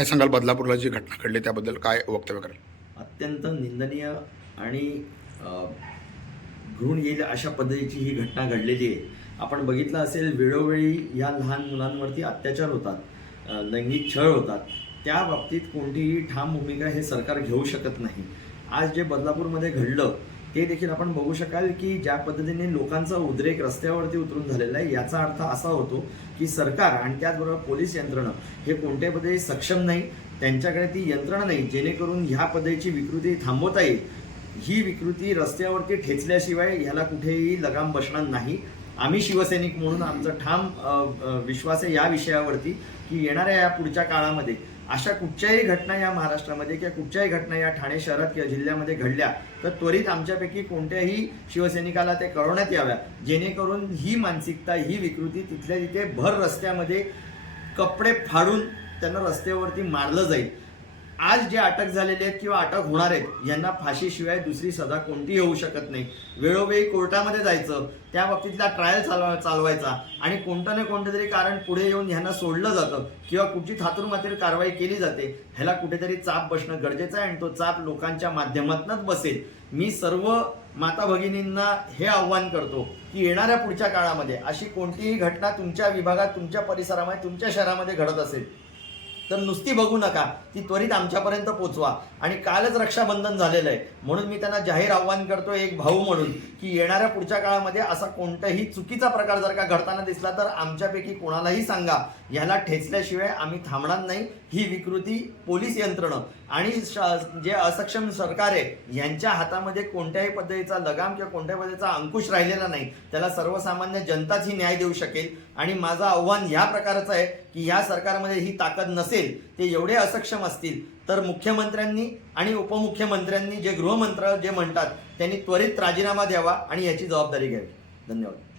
काय सांगाल बदलापूरला जी घटना घडली त्याबद्दल काय वक्तव्य कराल? अत्यंत निंदनीय आणि घृण येईल अशा पद्धतीची ही घटना घडलेली आहे. आपण बघितलं असेल वेळोवेळी या लहान मुलांवरती अत्याचार होतात लैंगिक छळ होतात. त्या बाबतीत कोणतीही ठाम भूमिका हे सरकार घेऊ शकत नाही. आज जे बदलापूरमध्ये घडलं ते देखील आपण बघू शकाल की ज्या पद्धतीने लोकांचा उद्रेक रस्त्यावरती उतरून झालेला आहे याचा अर्थ असा होतो की सरकार आणि त्याचबरोबर पोलीस यंत्रणा हे कोणत्या पद्धती सक्षम नाही त्यांच्याकडे ती यंत्रणा नाही जेणेकरून ह्या पद्धतीची विकृती थांबवता येईल. ही विकृती रस्त्यावरती ठेचल्याशिवाय ह्याला कुठेही लगाम बसणार नाही. आम्ही शिवसैनिक म्हणून आमचा ठाम विश्वास आहे या विषयावरती की येणाऱ्या या पुढच्या काळामध्ये अशा कुठच्याही घटना या महाराष्ट्रामध्ये किंवा कुठच्याही घटना या ठाणे शहरात किंवा जिल्ह्यामध्ये घडल्या तर त्वरित आमच्यापैकी कोणत्याही शिवसैनिकाला ते कळवण्यात याव्या. जेणेकरून ही मानसिकता ही विकृती तिथल्या तिथे भर रस्त्यामध्ये कपडे फाडून त्यांना रस्त्यावरती मारलं जाईल. आज जे अटक झालेले आहेत किंवा अटक होणार आहेत यांना फाशीशिवाय दुसरी सजा कोणतीही होऊ शकत नाही. वेळोवेळी कोर्टामध्ये जायचं त्या बाबतीतला ट्रायल चालवा चालवायचा आणि कोणतं ना कोणतं तरी कारण पुढे येऊन ह्यांना सोडलं जातं किंवा कुठची थातुरमातीर कारवाई केली जाते ह्याला कुठेतरी चाप बसणं गरजेचं आहे आणि तो चाप लोकांच्या माध्यमातूनच बसेल. मी सर्व माता भगिनींना हे आव्हान करतो की येणाऱ्या पुढच्या काळामध्ये अशी कोणतीही घटना तुमच्या विभागात तुमच्या परिसरामध्ये तुमच्या शहरामध्ये घडत असेल तर नुसती बघू नका ती त्वरित आमच्यापर्यंत पोचवा. आणि कालच रक्षाबंधन झालेलं आहे. म्हणून मी त्यांना जाहीर आव्हान करतो एक भाऊ म्हणून की येणाऱ्या पुढच्या काळामध्ये असा कोणताही चुकीचा प्रकार जर का घडताना दिसला तर आमच्यापैकी कोणालाही सांगा. ह्याला ठेचल्याशिवाय आम्ही थांबणार नाही. ही विकृती पोलीस यंत्रणं. आणि जे असक्षम सरकार आहे यांच्या हातामध्ये कोणत्याही पद्धतीचा लगाम किंवा कोणत्याही पद्धतीचा अंकुश राहिलेला नाही. त्याला सर्वसामान्य जनताच ही न्याय देऊ शकेल. आणि माझं आव्हान ह्या प्रकारचं आहे की ह्या सरकारमध्ये ही ताकद नसेल ते एवढे असक्षम असतील तर मुख्यमंत्र्यांनी आणि उपमुख्यमंत्र्यांनी जे गृहमंत्र जे म्हणतात त्यांनी त्वरित राजीनामा द्यावा आणि याची जबाबदारी घ्यावी. धन्यवाद.